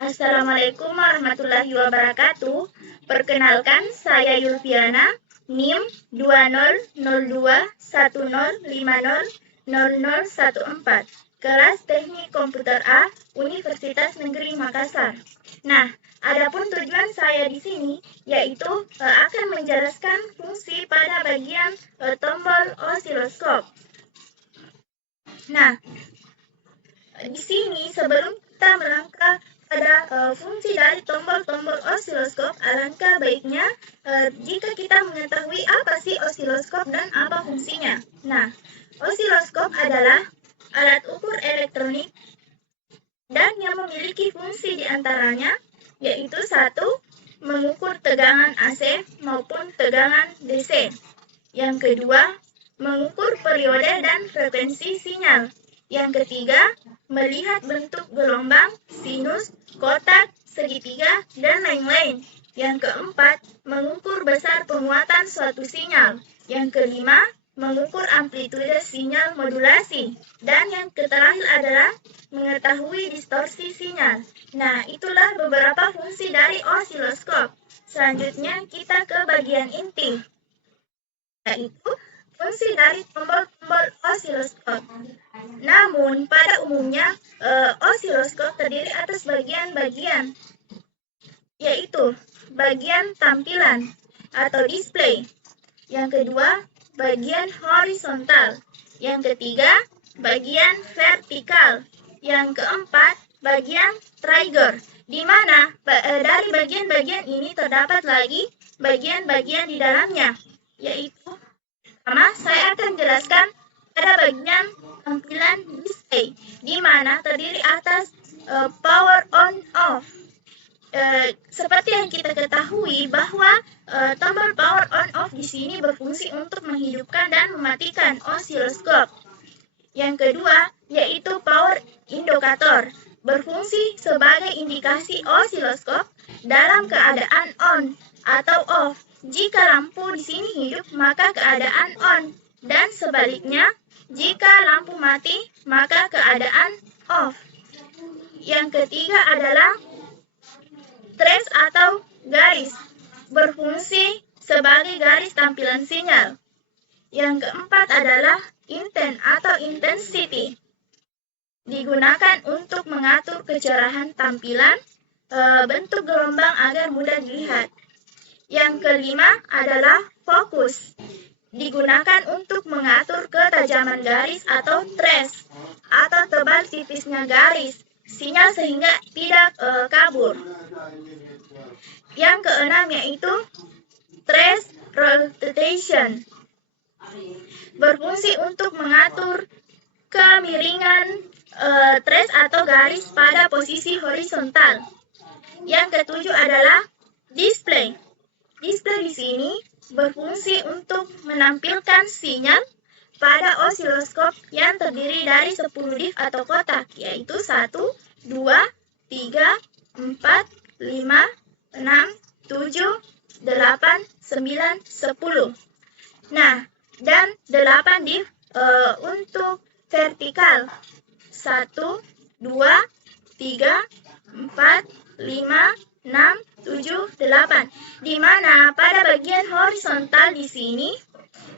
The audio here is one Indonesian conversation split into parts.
Assalamualaikum warahmatullahi wabarakatuh. Perkenalkan, saya Yulviana, NIM 200210500014, kelas Teknik Komputer A, Universitas Negeri Makassar. Nah, adapun tujuan saya di sini yaitu akan menjelaskan fungsi pada bagian tombol osiloskop. Nah, di sini sebelum kita melangkah pada fungsi dari tombol-tombol osiloskop, alangkah baiknya jika kita mengetahui apa sih osiloskop dan apa fungsinya. Nah, osiloskop adalah alat ukur elektronik dan yang memiliki fungsi diantaranya yaitu satu, mengukur tegangan AC maupun tegangan DC. Yang kedua, mengukur periode dan frekuensi sinyal. Yang ketiga, melihat bentuk gelombang, sinus, kotak, segitiga, dan lain-lain. Yang keempat, mengukur besar penguatan suatu sinyal. Yang kelima, mengukur amplitude sinyal modulasi. Dan yang terakhir adalah mengetahui distorsi sinyal. Nah, itulah beberapa fungsi dari osiloskop. Selanjutnya kita ke bagian inti, yaitu fungsi dari tombol-tombol osiloskop. Namun, pada umumnya, osiloskop terdiri atas bagian-bagian, yaitu bagian tampilan atau display. Yang kedua, bagian horizontal. Yang ketiga, bagian vertikal. Yang keempat, bagian trigger, di mana dari bagian-bagian ini terdapat lagi bagian-bagian di dalamnya, yaitu pertama, saya akan jelaskan pada bagian tampilan display, di mana terdiri atas power on off. Seperti yang kita ketahui bahwa tombol power on off di sini berfungsi untuk menghidupkan dan mematikan osiloskop. Yang kedua, yaitu power indicator, berfungsi sebagai indikasi osiloskop dalam keadaan on atau off. Jika lampu di sini hidup, maka keadaan on, dan sebaliknya, jika lampu mati, maka keadaan off. Yang ketiga adalah trace atau garis, berfungsi sebagai garis tampilan sinyal. Yang keempat adalah intent atau intensity, digunakan untuk mengatur kecerahan tampilan, bentuk gelombang agar mudah dilihat. Yang kelima adalah fokus, digunakan untuk mengatur ketajaman garis atau trace, atau tebal tipisnya garis sinyal sehingga tidak kabur. Yang keenam yaitu trace rotation, berfungsi untuk mengatur kemiringan trace atau garis pada posisi horizontal. Yang ketujuh adalah display. Display di sini berfungsi untuk menampilkan sinyal pada osiloskop yang terdiri dari 10 disk atau kotak, yaitu 1, 2, 3, 4, 5, 6, 7, 8, 9, 10. Nah, dan 8 disk untuk vertikal. 1, 2, 3, 4, 5, 6, 7, 8. Di mana pada bagian horizontal di sini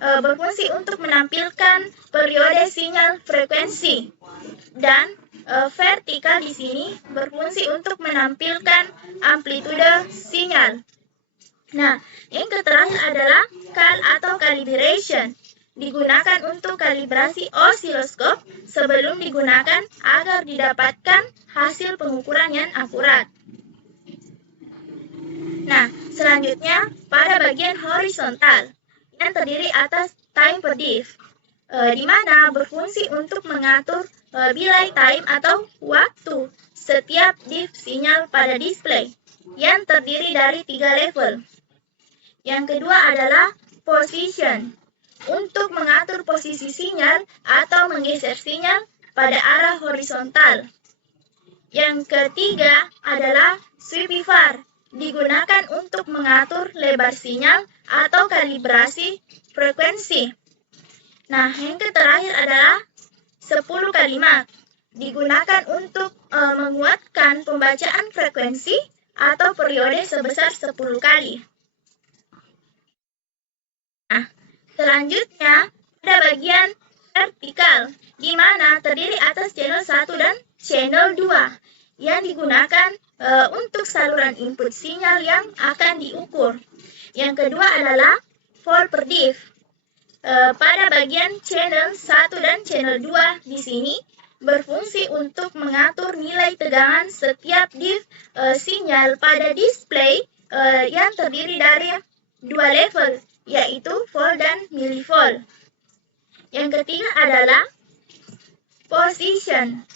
berfungsi untuk menampilkan periode sinyal frekuensi, dan vertikal di sini berfungsi untuk menampilkan amplitude sinyal. Nah, yang terakhir adalah cal atau calibration, digunakan untuk kalibrasi osiloskop sebelum digunakan agar didapatkan hasil pengukuran yang akurat. Nah, selanjutnya pada bagian horizontal yang terdiri atas time per disk, di mana berfungsi untuk mengatur delay time atau waktu setiap disk sinyal pada display yang terdiri dari 3 level. Yang kedua adalah position, untuk mengatur posisi sinyal atau menggeser sinyal pada arah horizontal. Yang ketiga adalah sweeper, digunakan untuk mengatur lebar sinyal atau kalibrasi frekuensi. Nah, yang terakhir adalah 10 kalimat, digunakan untuk menguatkan pembacaan frekuensi atau periode sebesar 10 kali. Nah, selanjutnya ada bagian vertikal, di mana terdiri atas channel 1 dan channel 2 yang digunakan untuk saluran input sinyal yang akan diukur. Yang kedua adalah volt per diff. Pada bagian channel 1 dan channel 2 di sini berfungsi untuk mengatur nilai tegangan setiap diff sinyal pada display yang terdiri dari 2 level, yaitu volt dan millivolt. Yang ketiga adalah position.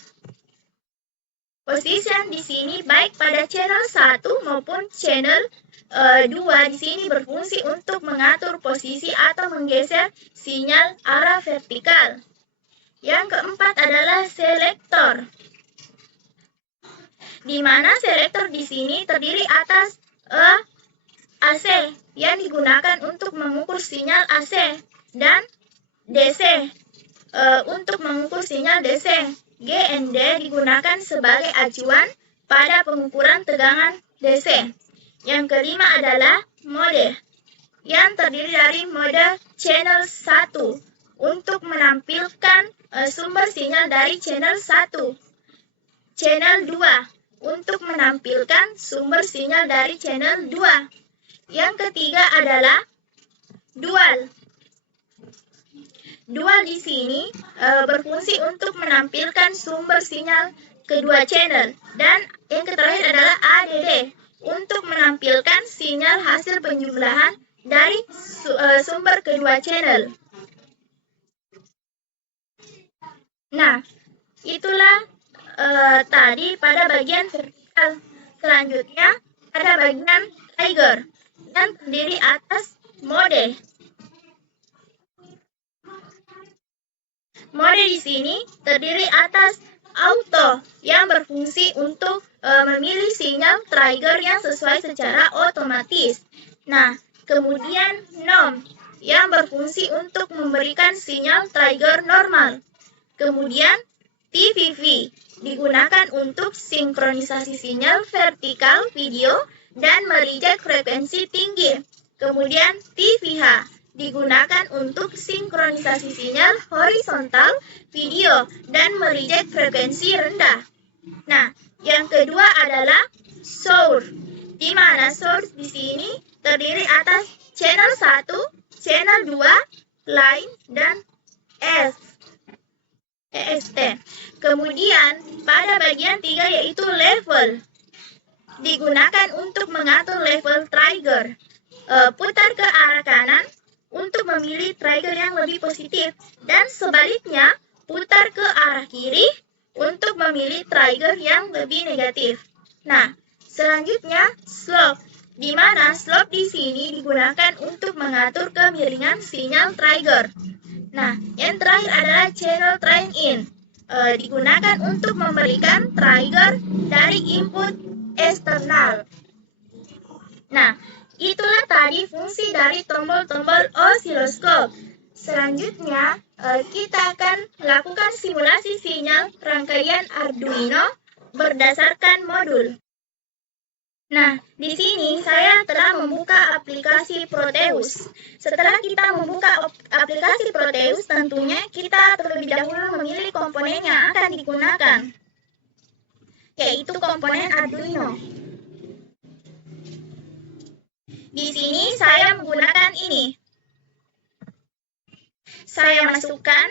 Position di sini baik pada channel 1 maupun channel 2 di sini berfungsi untuk mengatur posisi atau menggeser sinyal arah vertikal. Yang keempat adalah selektor, di mana selektor di sini terdiri atas AC yang digunakan untuk mengukur sinyal AC dan DC untuk mengukur sinyal DC. GND digunakan sebagai acuan pada pengukuran tegangan DC. Yang kelima adalah mode, yang terdiri dari mode channel 1 untuk menampilkan sumber sinyal dari channel 1. Channel 2 untuk menampilkan sumber sinyal dari channel 2. Yang ketiga adalah dual. Dual di sini berfungsi untuk menampilkan sumber sinyal kedua channel. Dan yang terakhir adalah ADD untuk menampilkan sinyal hasil penjumlahan dari sumber kedua channel. Nah, itulah tadi pada bagian vertikal. Selanjutnya ada bagian trigger yang terdiri atas mode. Mode di sini terdiri atas auto yang berfungsi untuk memilih sinyal trigger yang sesuai secara otomatis. Nah, kemudian nom yang berfungsi untuk memberikan sinyal trigger normal. Kemudian TVV digunakan untuk sinkronisasi sinyal vertikal video dan mereject frekuensi tinggi. Kemudian TVH digunakan untuk sinkronisasi sinyal horizontal video dan mereject frekuensi rendah. Nah, yang kedua adalah source, di mana source di sini terdiri atas channel 1, channel 2, line, dan EST. Kemudian pada bagian 3 yaitu level, digunakan untuk mengatur level trigger. Putar ke arah kanan untuk memilih trigger yang lebih positif, dan sebaliknya putar ke arah kiri untuk memilih trigger yang lebih negatif. Nah, selanjutnya slope, di mana slope di sini digunakan untuk mengatur kemiringan sinyal trigger. Nah, yang terakhir adalah channel train in, digunakan untuk memberikan trigger dari input eksternal. Nah, itulah tadi fungsi dari tombol-tombol osiloskop. Selanjutnya, kita akan lakukan simulasi sinyal rangkaian Arduino berdasarkan modul. Nah, di sini saya telah membuka aplikasi Proteus. Setelah kita membuka aplikasi Proteus, tentunya kita terlebih dahulu memilih komponen yang akan digunakan, yaitu komponen Arduino. Di sini saya menggunakan ini. Saya masukkan.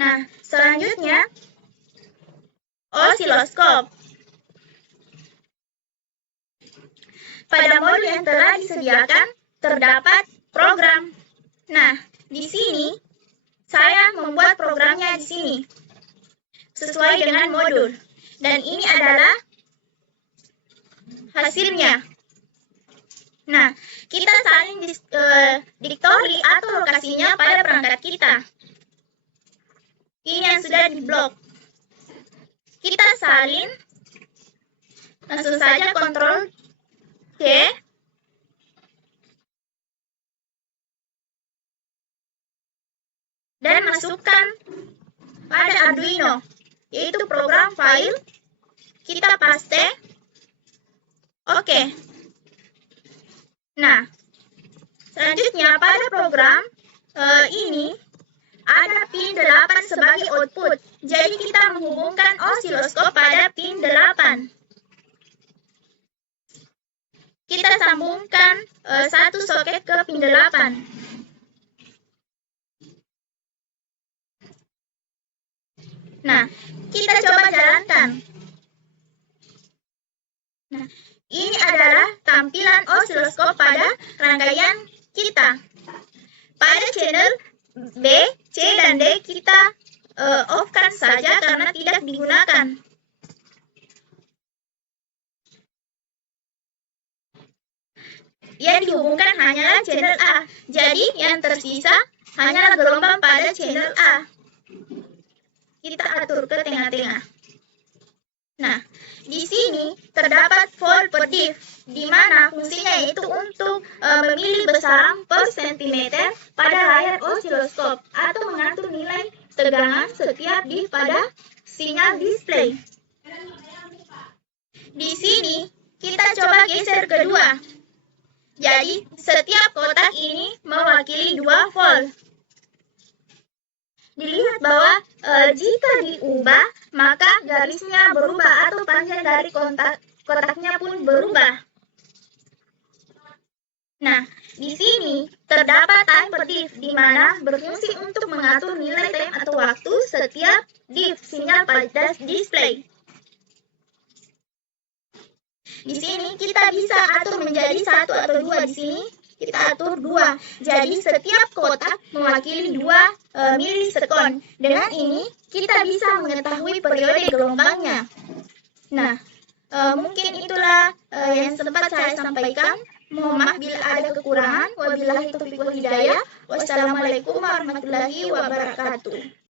Nah, selanjutnya osiloskop. Pada modul yang telah disediakan terdapat program. Nah, di sini saya membuat programnya di sini sesuai dengan modul. Dan ini adalah hasilnya. Nah, kita salin dictory atau lokasinya pada perangkat kita. Ini yang sudah diblok. Kita salin, langsung saja Ctrl C. dan masukkan pada Arduino, yaitu program file. Kita paste. Oke. Nah, selanjutnya pada program ini ada pin 8 sebagai output. Jadi kita menghubungkan osiloskop pada pin 8. Kita sambungkan satu soket ke pin 8. Nah, kita coba jalankan. Nah, ini adalah tampilan osiloskop pada rangkaian kita. Pada channel B, C, dan D kita off-kan saja karena tidak digunakan. Yang dihubungkan hanyalah channel A. Jadi yang tersisa hanyalah gelombang pada channel A. Kita atur ke tengah-tengah. Nah, di sini terdapat volt per diff, di mana fungsinya yaitu untuk memilih besaran per sentimeter pada layar osiloskop atau mengatur nilai tegangan setiap diff pada sinyal display. Di sini kita coba geser kedua. Jadi setiap kotak ini mewakili 2 volt. Dilihat bahwa jika diubah, maka garisnya berubah atau panjang dari kotaknya pun berubah. Nah, di sini terdapat time per diff, di mana berfungsi untuk mengatur nilai time atau waktu setiap diff sinyal pada display. Di sini kita bisa atur menjadi 1 atau 2. Di sini kita atur 2. Jadi setiap kotak mewakili 2 milisekon. Dengan ini kita bisa mengetahui periode gelombangnya. Nah, mungkin itulah yang sempat saya sampaikan. Mohon maaf bila ada kekurangan. Wabillahi taufiq wal hidayah. Wassalamualaikum warahmatullahi wabarakatuh.